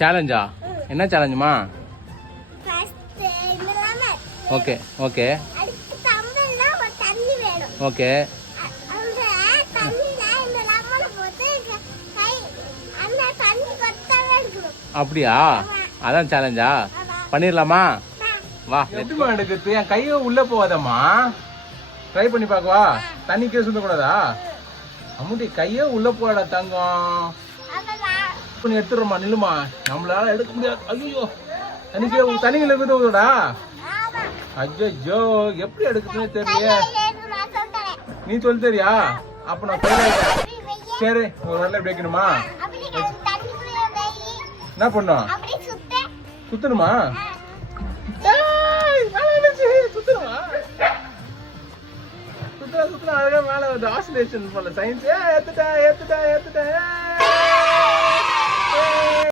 சேலஞ்சா? என்ன சேலஞ்சுமா? Okay okay okay. அப்படியா? அதான் சேலஞ்சா? பண்ணிடலாமா? வா. எப்படிமா எடுக்கிறது? என் கையை உள்ள போகாதம்மா. ட்ரை பண்ணி பார்க்கவா? தண்ணிக்கே சுத்தக்கூடாதா? அம்முட்டி கையே உள்ள போடா தங்கம். பண்ணி எடுத்துடுறோமா, நில்லுமா. நம்மளால எடுக்க முடியாது. ஐயோ தண்ணிக்கே தண்ணியில் இருக்குதோடா. ஐயோ எப்படி எடுக்குதுன்னு தெரியல. நீ சொல்லி தெரியா? அப்ப நான் ஃபெயில் ஆயிட்டேன். சரி ஒரு நல்ல எப்படி வைக்கணுமா? என்ன பண்ணும்? சுத்தணுமா? சுத்தணுமா? சுத்தா அழகா மேல ஆசிலேஷன் பண்ணல. சயின்ஸ் ஏத்துட்டேன்.